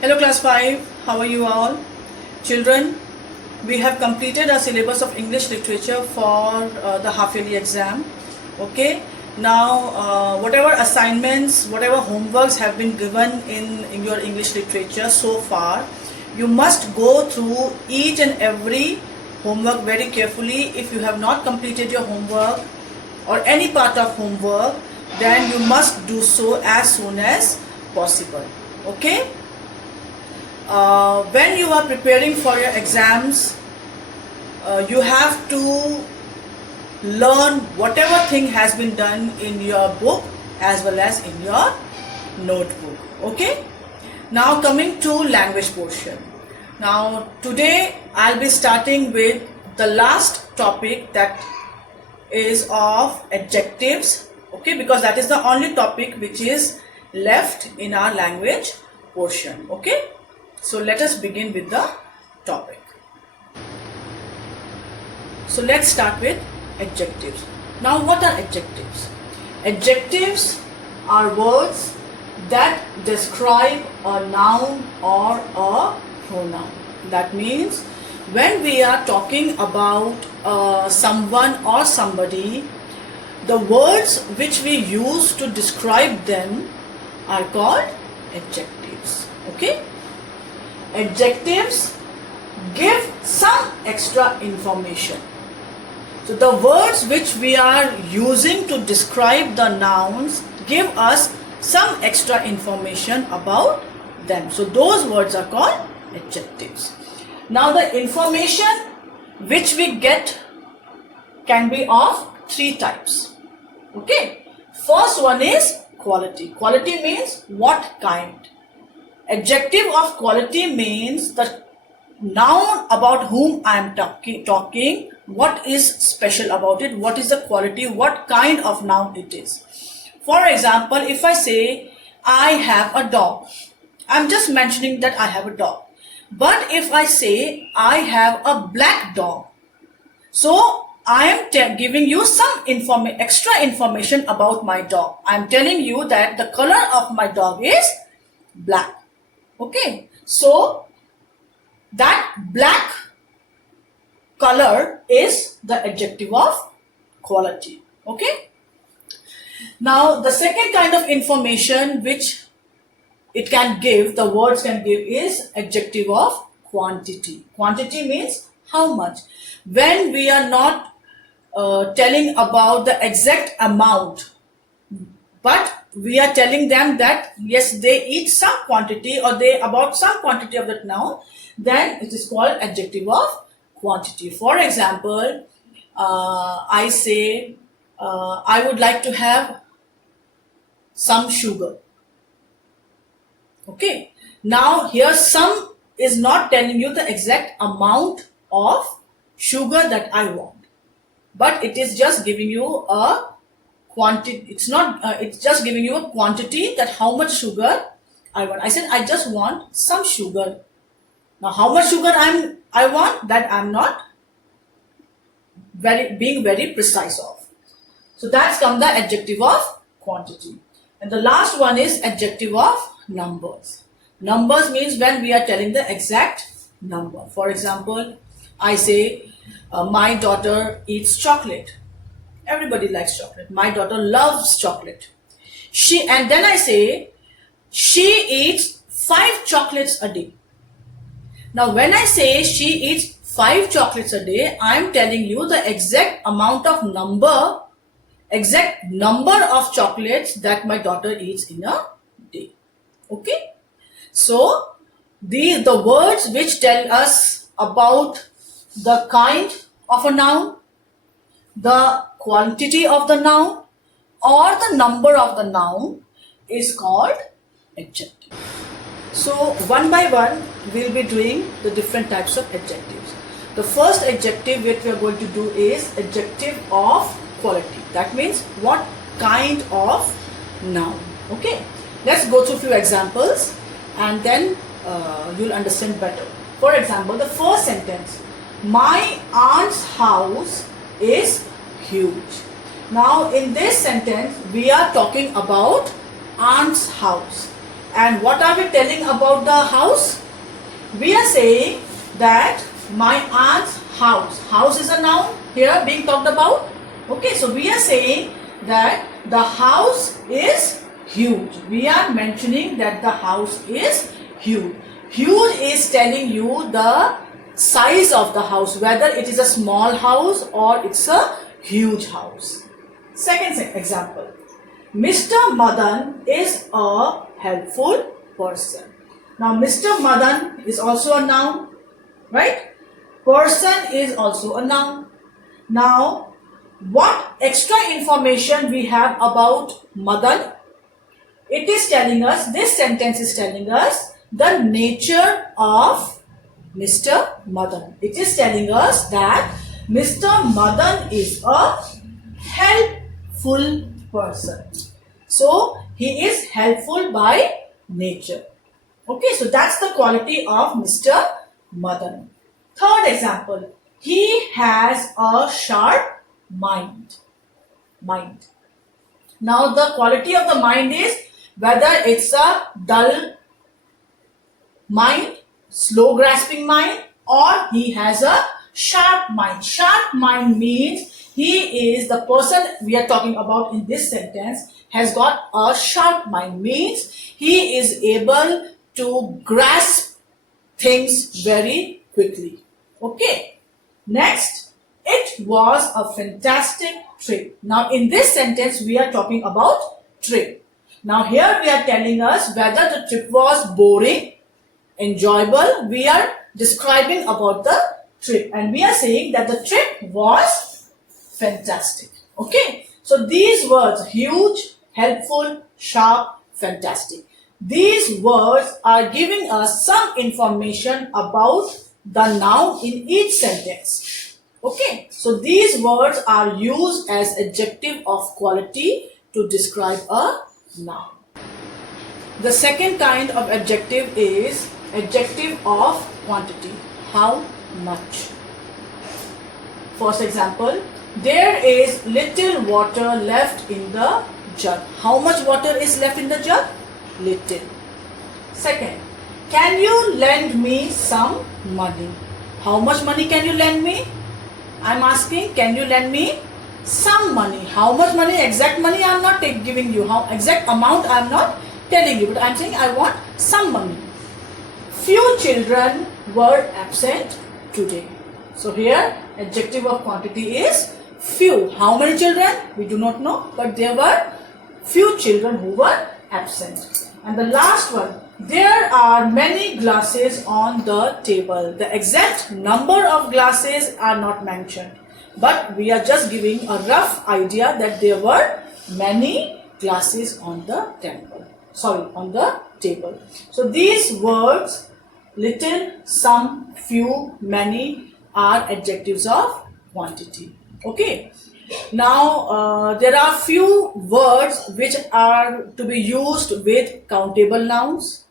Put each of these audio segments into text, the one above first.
Hello class 5, how are you all? Children, we have completed our syllabus of English literature for the half yearly exam. Okay, now whatever assignments, whatever homeworks have been given in your English literature so far, you must go through each and every homework very carefully. If you have not completed your homework or any part of homework, then you must do so as soon as possible. Okay? When you are preparing for your exams, you have to learn whatever thing has been done in your book as well as in your notebook. Okay? Now coming to language portion. Now today I'll be starting with the last topic, that is of adjectives. Okay, because that is the only topic which is left in our language portion. Okay, so let us begin with the topic. So let's start with adjectives. Now what are adjectives? Adjectives are words that describe a noun or a pronoun. That means when we are talking about someone or somebody, the words which we use to describe them are called adjectives. Okay? Adjectives give some extra information. So the words which we are using to describe the nouns give us some extra information about them. So those words are called adjectives. Now the information which we get can be of three types. Okay. First one is quality. Quality means what kind. Adjective of quality means the noun about whom I am talking, what is special about it, what is the quality, what kind of noun it is. For example, if I say I have a dog, I'm just mentioning that I have a dog. But if I say I have a black dog, so I am giving you some extra information about my dog. I am telling you that the color of my dog is black. Okay, so that black color is the adjective of quality. Okay. Now the second kind of information which it can give, the words can give, is adjective of quantity. Quantity means how much. When we are not telling about the exact amount, but we are telling them that yes, they eat some quantity or they about some quantity of that noun, then it is called adjective of quantity. For example, I say I would like to have some sugar. Okay. Now here some is not telling you the exact amount of sugar that I want, but it is just giving you a quantity. It's not. It's just giving you a quantity, that how much sugar I want. I said I just want some sugar. Now how much sugar I want, that I'm not being very precise of. So that's come the adjective of quantity. And the last one is adjective of numbers. Numbers means when we are telling the exact number. For example, I say my daughter eats chocolate. Everybody likes chocolate. My daughter loves chocolate. And then I say she eats 5 chocolates a day. Now when I say she eats 5 chocolates a day, I am telling you the exact amount of exact number of chocolates that my daughter eats in a day. Okay. So the words which tell us about the kind of a noun, the quantity of the noun, or the number of the noun is called adjective. So one by one we'll be doing the different types of adjectives. The first adjective which we are going to do is adjective of quality. That means what kind of noun. Okay, let's go through few examples and then you'll understand better. For example, the first sentence, my aunt's house is huge. Now in this sentence we are talking about aunt's house. And what are we telling about the house? We are saying that my aunt's house. House is a noun here being talked about. Okay, so we are saying that the house is huge. We are mentioning that the house is huge. Huge is telling you the size of the house, whether it is a small house or it's a huge house. Second example. Mr. Madan is a helpful person. Now, Mr. Madan is also a noun, right? Person is also a noun. Now, what extra information we have about Madan? It is telling us, this sentence is telling us the nature of Mr. Madan. It is telling us that Mr. Madan is a helpful person. So, he is helpful by nature. Okay, so that's the quality of Mr. Madan. Third example, he has a sharp mind. Now, the quality of the mind is whether it's a dull mind, slow grasping mind, or he has a sharp mind. Sharp mind means he is the person we are talking about in this sentence has got a sharp mind, means he is able to grasp things very quickly. Okay. Next, it was a fantastic trip. Now, in this sentence, we are talking about trip. Now, here we are telling us whether the trip was boring, enjoyable. We are describing about the trip, and we are saying that the trip was fantastic. Okay. So, these words, huge, helpful, sharp, fantastic. These words are giving us some information about the noun in each sentence. Okay, so these words are used as adjective of quality to describe a noun. The second kind of adjective is adjective of quantity. How much? First example, there is little water left in the jug. How much water is left in the jug? Little. Second, can you lend me some money? How much money can you lend me? I'm asking, can you lend me some money? How much money? Exact money I'm not giving you. How exact amount I'm not telling you. But I'm saying I want some money. Few children were absent today. So here adjective of quantity is few. How many children? We do not know. But there were few children who were absent. And the last one, there are many glasses on the table. The exact number of glasses are not mentioned, but we are just giving a rough idea that there were many glasses on the table. So these words, little, some, few, many, are adjectives of quantity. Okay. Now, there are few words which are to be used with countable nouns,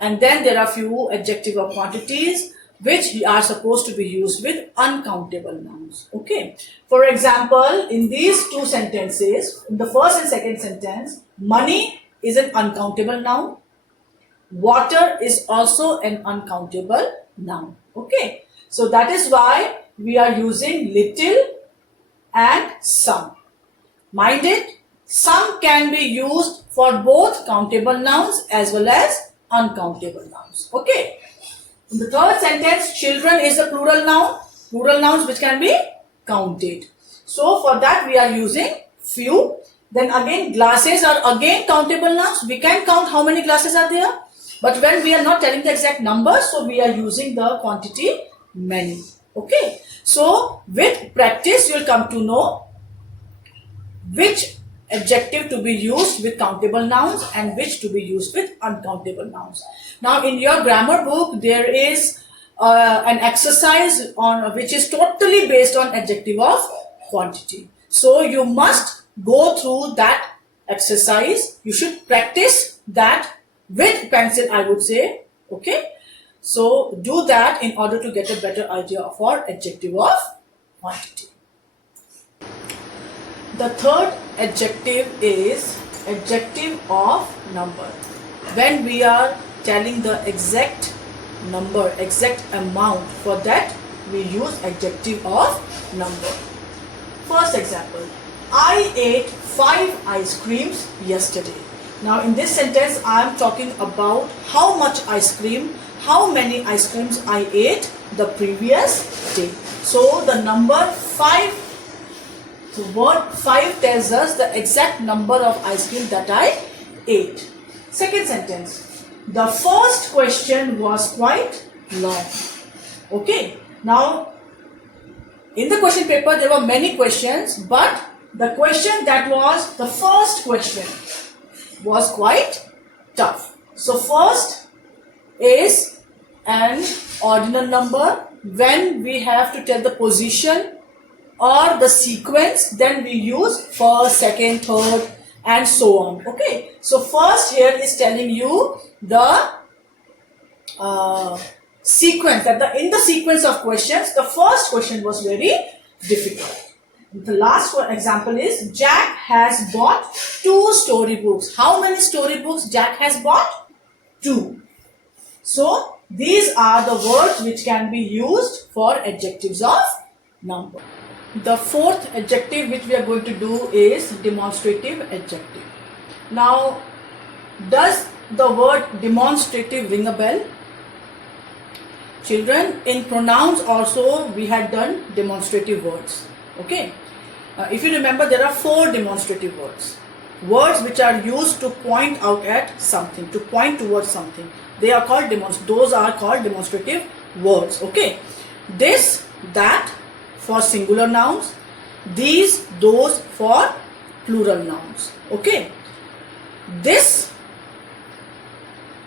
and then there are few adjective of quantities which are supposed to be used with uncountable nouns. Okay. For example, in these two sentences, in the first and second sentence, money is an uncountable noun. Water is also an uncountable noun. Okay. So that is why we are using little and some. Mind it, some can be used for both countable nouns as well as uncountable nouns. Okay. In the third sentence, children is a plural noun. Plural nouns which can be counted. So for that we are using few. Then again, glasses are again countable nouns. We can count how many glasses are there. But when we are not telling the exact number, so we are using the quantity many. Okay. So with practice, you will come to know which adjective to be used with countable nouns and which to be used with uncountable nouns. Now in your grammar book, there is an exercise on which is totally based on adjective of quantity. So you must go through that exercise. You should practice that with pencil, I would say. Okay. So do that in order to get a better idea of our adjective of quantity. The third adjective is adjective of number. when we are telling the exact number, exact amount, for that we use adjective of number. First example, I ate 5 ice creams yesterday. Now in this sentence I am talking about how much ice cream, how many ice creams I ate the previous day. So the number 5, the word 5 tells us the exact number of ice cream that I ate. Second sentence, the first question was quite long. Okay, now in the question paper there were many questions, but the question that was the first question was quite tough. So first is an ordinal number. When we have to tell the position or the sequence, then we use first, second, third and so on. Okay, so first here is telling you the sequence, that in the sequence of questions, the first question was very difficult. The last one example is Jack has bought 2 storybooks. How many storybooks Jack has bought? 2. So these are the words which can be used for adjectives of number. The fourth adjective which we are going to do is demonstrative adjective. Now, does the word demonstrative ring a bell? Children, in pronouns also we had done demonstrative words. Okay. If you remember, there are 4 demonstrative words. Words which are used to point out at something, to point towards something. They are called those are called demonstrative words. Okay. This, that for singular nouns. These, those for plural nouns. Okay. This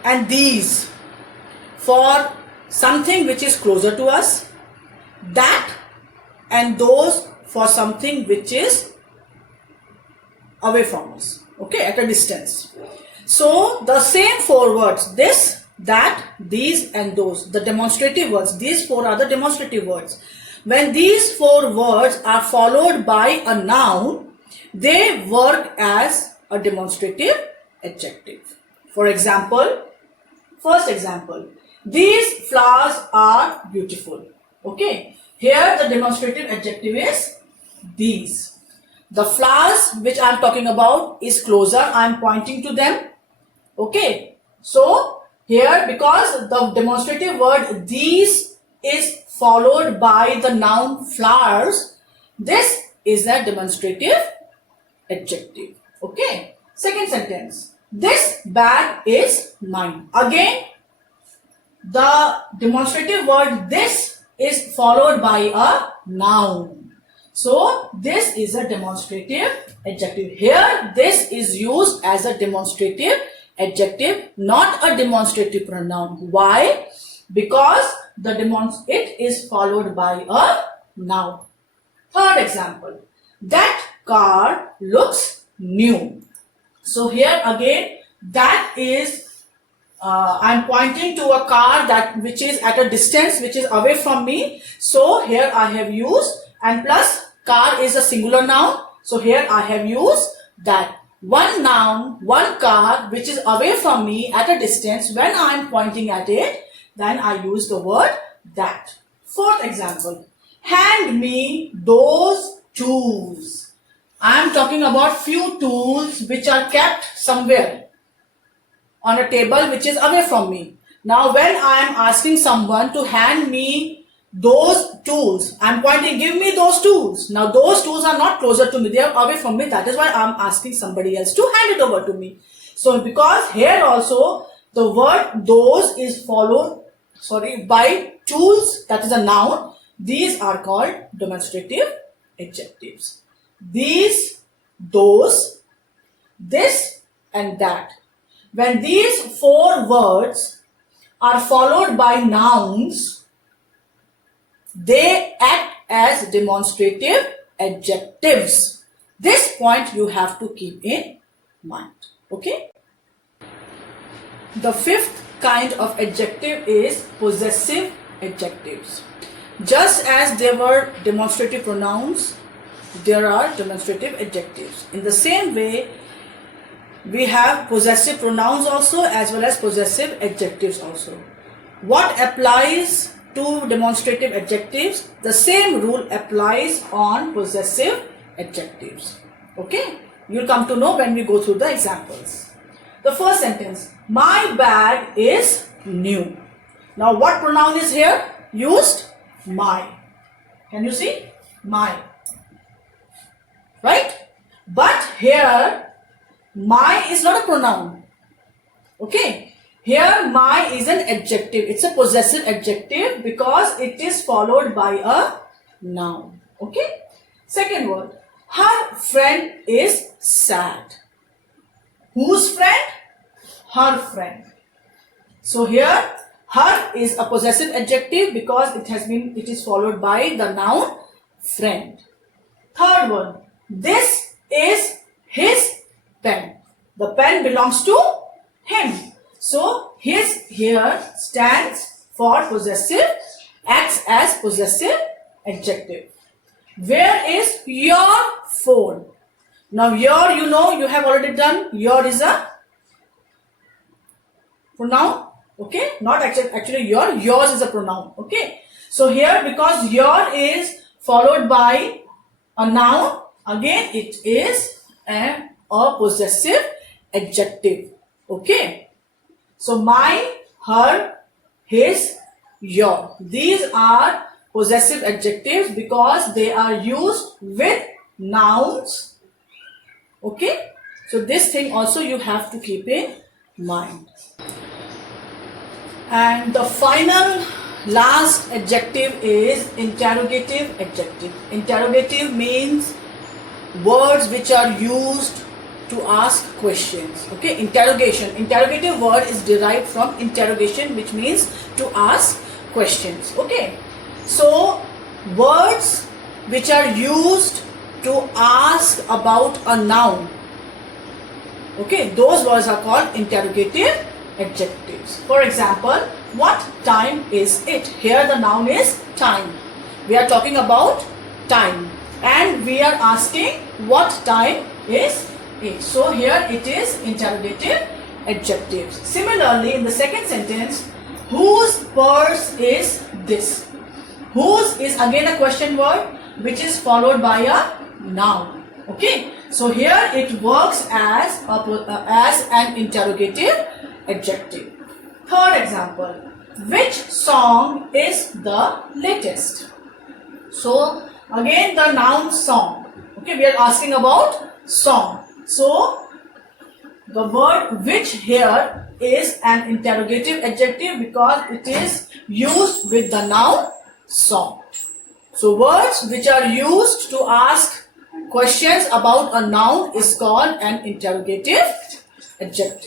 and these for something which is closer to us. That and those for something which is away from us, okay, at a distance. So the same 4 words, this, that, these and those, the demonstrative words, these 4 are the demonstrative words. When these 4 words are followed by a noun, they work as a demonstrative adjective. For example, first example, these flowers are beautiful. Okay, here the demonstrative adjective is these. The flowers which I am talking about is closer. I am pointing to them. Okay. So here, because the demonstrative word these is followed by the noun flowers, this is a demonstrative adjective. Okay. Second sentence. This bag is mine. Again, the demonstrative word this is followed by a noun. So this is a demonstrative adjective. Here this is used as a demonstrative adjective, not a demonstrative pronoun. Why? Because it is followed by a noun. Third example, that car looks new. So here again, that is I'm pointing to a car which is at a distance, which is away from me. So here I have used, and plus car is a singular noun. So here I have used that. One noun, one car which is away from me at a distance. When I am pointing at it, then I use the word that. Fourth example, hand me those tools. I am talking about few tools which are kept somewhere on a table which is away from me. Now when I am asking someone to hand me those tools, I am pointing, give me those tools. Now those tools are not closer to me, they are away from me. That is why I am asking somebody else to hand it over to me. So because here also the word those is followed by tools, that is a noun. These are called demonstrative adjectives. These, those, this and that. When these 4 words are followed by nouns, they act as demonstrative adjectives. This point you have to keep in mind. Okay. The fifth kind of adjective is possessive adjectives. Just as there were demonstrative pronouns, there are demonstrative adjectives. In the same way, we have possessive pronouns also as well as possessive adjectives also. What applies to demonstrative adjectives? The same rule applies on possessive adjectives. Okay, you'll come to know when we go through the examples. The first sentence, my bag is new. Now what pronoun is here used? My. Can you see? My. Right? But here, my is not a pronoun. Okay. Here, my is an adjective. It's a possessive adjective because it is followed by a noun. Okay. Second word, her friend is sad. Whose friend? Her friend. So here, her is a possessive adjective because it is followed by the noun friend. Third one, this is his pen. The pen belongs to him. So his here stands for possessive, acts as possessive adjective. Where is your phone? Now your, you know, you have already done. Your is a pronoun. Okay, not actually your, yours is a pronoun. Okay, so here because your is followed by a noun, again it is a possessive adjective. Okay, so my, her, his, your, these are possessive adjectives because they are used with nouns. Okay, so this thing also you have to keep in mind. And the final last adjective is interrogative adjective. Interrogative means words which are used to ask questions. Okay, interrogation. Interrogative word is derived from interrogation, which means to ask questions. Okay, so words which are used to ask about a noun. Okay, those words are called interrogative adjectives. For example, what time is it? Here the noun is time. We are talking about time and we are asking what time is it. So here it is interrogative adjectives. Similarly, in the second sentence, whose purse is this? Whose is again a question word which is followed by a noun. Okay, so here it works as an interrogative adjective. Third example, which song is the latest? So again the noun song. Okay, we are asking about song. So the word which here is an interrogative adjective because it is used with the noun song. So words which are used to ask questions about a noun is called an interrogative adjective.